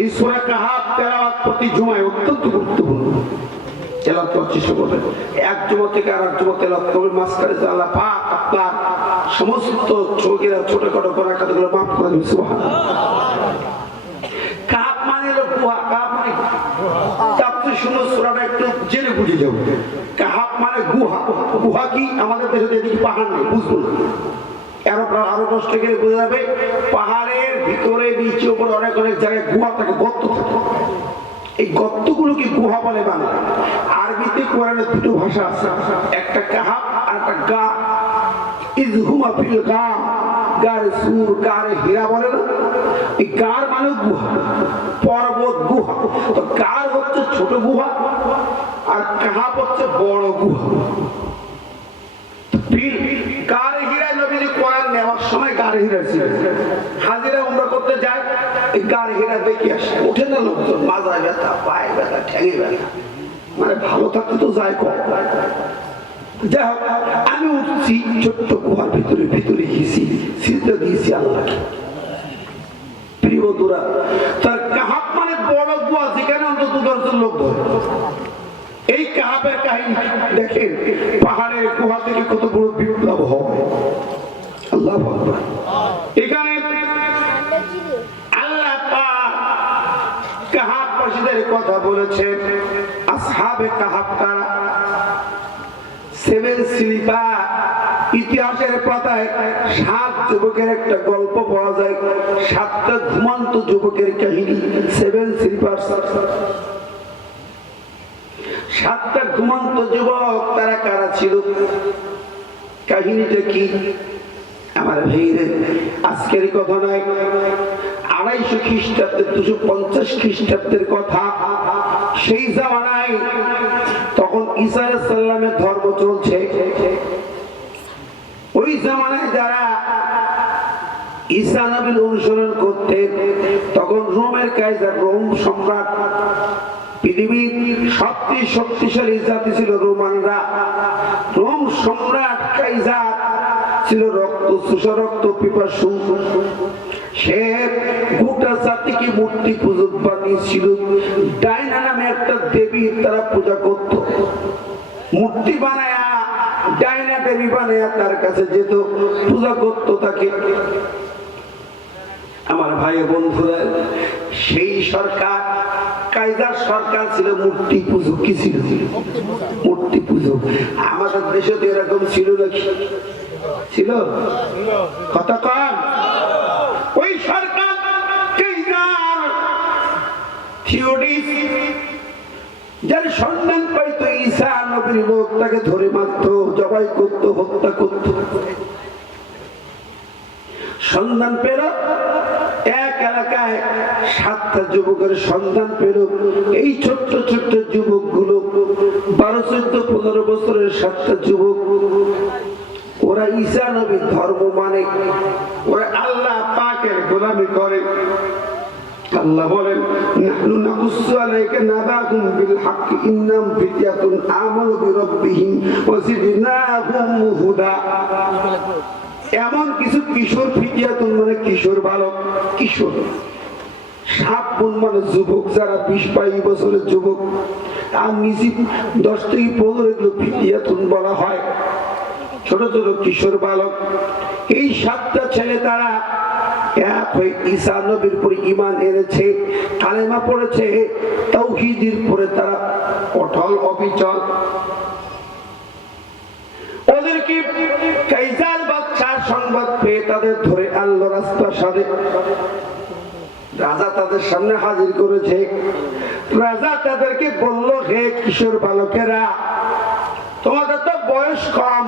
এই সূরা কাহাফ তেলাওয়াত প্রতি জুমায় অত্যন্ত গুরুত্বপূর্ণ। তেলাওয়াত করার চেষ্টা করবেন। এক জুমা থেকে আর এক জুমা তেলাওয়াত করবেন। মাঝখানে আল্লাহ পাক আপনার সমস্ত ছোটখাটো ছোটখাটো গুনাহগুলো মাফ করে দিবেন। সুবহানাল্লাহ। কাহাফ মানে হলো গুহা। কাহাফ মানে তাফসীর শুনো সূরাটা একটু জেনে বুঝে যাও। কাহাফ মানে গুহা। গুহা কি? আমাদের দেশে এদিকে পাহাড় নেই, বুঝবো না। আরো কষ্ট গেলে বোঝা যাবে পাহাড়ের ভিতরে নিচে উপরে অনেক অনেক জায়গায় গুহা থাকে, গর্ত থাকে। এই গর্তগুলোকে গুহা বলে বাংলা। আরবিতে কোরআনের দুটো ভাষা আছে, একটা কাহাফ আর একটা গা। ইযহুমা ফিল গা, গার সুর গার হীরা বলে না, এই গার মানে গুহা, পর্বত গুহা। তো গার হচ্ছে ছোট গুহা আর কাহাফ হচ্ছে বড় গুহা। গারে হীরা নবীজি কোরআন নেওয়ার সময় গারে হীরা ছিল। হাজিরা উমরা করতে যায়, এই গারে হীরা দেখে আসে। ওঠে না লোকজন, মাজায় ব্যথা, পায়ে ব্যথা, ঠ্যাঙে ব্যথা, মানে ভালো থাকতে তো যায় কম। যাই হোক, আমি উঠছি ছোট্ট গুহার ভিতরে ভিতরে গেছি, সিজদা দিয়েছি আল্লাহকে। প্রিয় বন্ধুরা, তার কাহাফ মানে বড় গুহা, যেখানে অন্তত 10 জন লোক ধরে। এই কাহাফের কাহিনী দেখেন, পাহাড়ের গুহা থেকে কত বড় বিপ্লব হয়। আল্লাহু আকবার। এখানে আল্লাহ পাক কাহাফবাসীদের কথা বলেছেন। আসহাবে কাহাফ কারা? 7 স্লিপার। ইতিহাসের পাতায় 7 যুবকের একটা গল্প পাওয়া যায়। 7টা ঘুমন্ত যুবকের কাহিনী, 7 স্লিপার। 7টা ঘুমন্ত যুবক, তারা কারা ছিল? কাহিনীটা কি? আমার ভাইরে, আজকের কথা নয়, 250 খ্রিস্টাব্দের 250 খ্রিস্টাব্দের কথা। সেই জামানায় তখন ঈসা আলাইহিস সালামের ধর্ম চলছে। ওই জামানায় যারা ঈসা নবীর অনুসরণ করতেন, তখন রোমের কাইজার, রোম সম্রাট, পৃথিবীর সবচেয়ে শক্তিশালী জাতি ছিল রোমানরা। রোম সম্রাট কাইজার ছিল রক্ত পিপাসু। সে গোটা জাতিকে মূর্তি পূজক বানিয়েছিল। ডায়না নামে একটা দেবী তারা পূজা করত। মূর্তি বানায়া, ডায়না দেবী বানায়া তার কাছে যেত, পূজা করত তাকে। আমার ভাই বন্ধুরা, সেই সরকার, কাইজার সরকার ছিল মূর্তি পূজক। কি ছিল? মূর্তি পূজক। আমাদের দেশে তো এরকম ছিল নাকি? ছিল? কথা কন। ওই সরকার কাইজার থিওডিস যার সন্ধান পাইতো ঈসা নবীর লোক, তাকে ধরে মারতো, জবাই করতো, হত্যা করতো। সন্ধান পেল, এক এলাকায় 7টা যুবকের সন্ধান পেল। এই ছোট্ট ছোট্ট যুবক গুলো 12, 14, 15 বছরের 7টা যুবক, ওরা ঈসা নবীর ধর্ম মানে, ওরা আল্লাহ পাকের গোলামি করে। আল্লাহ বলেন, নাহনু নাকুসু আলাইকা নাবাহুম বিল হক ইন্নাহুম ফিতয়াতুন আমানু বিরাব্বিহিম ওয়া জিদনাহুম হুদা। এমন কিছু কিশোর, ফিতিয়াতুন মানে কিশোর বালক, কিশোর। সাবুন মানে যুবক, যারা 20-22 বছরের যুবক। আর নিচে 10 থেকে 15 এগুলো ফিতিয়াতুন বলা হয়, ছোট ছোট কিশোর বালক। এই 7টা ছেলে তারা এক হয়ে ঈসা নবীর উপর ঈমান এনেছে, কালেমা পড়েছে, তাওহীদের পরে তারা অটল অবিচল। ওদেরকে কাইজার বাদশার সংবাদ পেয়ে তাদের ধরে আনলো রাজপ্রাসাদে। রাজা তাদের সামনে হাজির করেছে। রাজা তাদেরকে বলল, হে কিশোর বালকেরা, তোমাদের তো বয়স কম,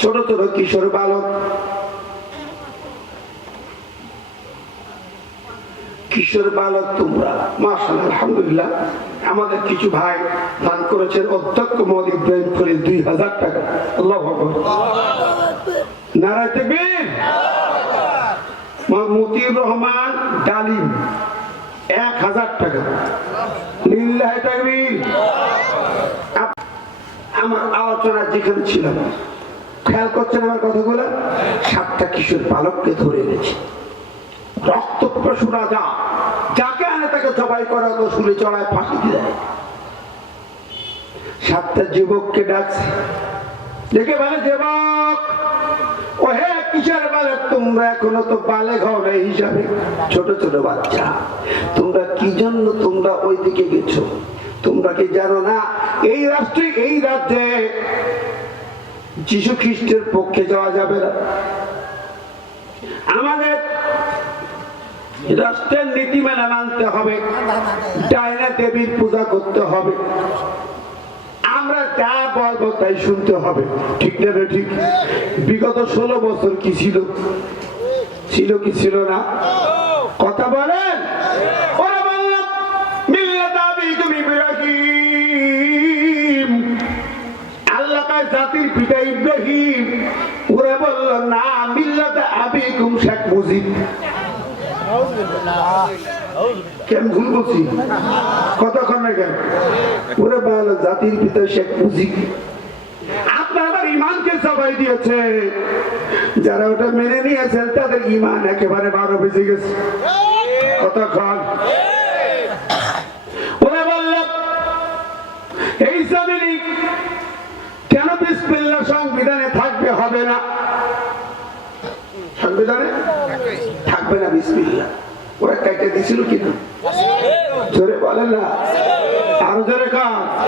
ছোট ছোট কিশোর বালক, কিশোর বালক তোমরা। মাশাআল্লাহ, আলহামদুলিল্লাহ, আমাদের কিছু ভাই দান করেছেন অধ্যক্ষ মোহাম্মদ ইব্রাহিম খলিল 2000 টাকা। আল্লাহু আকবার, নারায়ে তাকবীর। মতিউর রহমান ডালিম 1000 টাকা। লিল্লাহি তাকবীর। আমার আলোচনা যেখানে ছিলাম, খেয়াল করছেন আমার কথাগুলো? 7টা কিশোর বালককে ধরে এনেছে। রক্তপিপাসু রাজা যাকে আনে তাকে জবাই করা তো শুলে চড়ায় ফাঁসি দিয়ে দেয়। 7টা যুবককে ডাকছে, দেখে বলে যুবক ও হে কিসের বালক, তোমরা এখনো তো বালেগ হও না হিসাবে ছোট ছোট বাচ্চা, তোমরা কি জন্য তোমরা ওই দিকে গেছো? তোমরা কি জানো না এই রাষ্ট্রে এই রাজ্যে যীশু খ্রিস্টের পক্ষে যাওয়া যাবে না? আমাদের রাষ্ট্রের নীতিমালা মানতে হবে, ডাইনা দেবীর পূজা করতে হবে, আমরা যা বলবো তাই শুনতে হবে, ঠিক না? ঠিক। বিগত 16 বছর কি ছিল? ছিল কি ছিল না? কথা বলেন। ওরা বলল মিল্লাত আবিকুম ইব্রাহিম, আল্লাহ পাক জাতির পিতা ইব্রাহিম। ওরা বলল না, মিল্লাত আবিকুম শেখ মুজিব। কেন ভুল বলছি? কতক্ষণ না কেন? ওরা বলল জাতির পিতা শেখ মুজিব। আপনার আবার ইমানকে সবাই দিয়েছে, যারা ওটা মেনে নিয়েছেন তাদের ইমান একেবারে 12 বেজে গেছে। কতক্ষণ? ওরা বলল এই জমিনে কেন বিসমিল্লাহ সংবিধানে থাকবে? হবে না, সংবিধানে থাকবে না বিসমিল্লাহ। ওরা কাইটা দিছিল কিনা? জোরে বলেন না, আরো জোরে কাজ।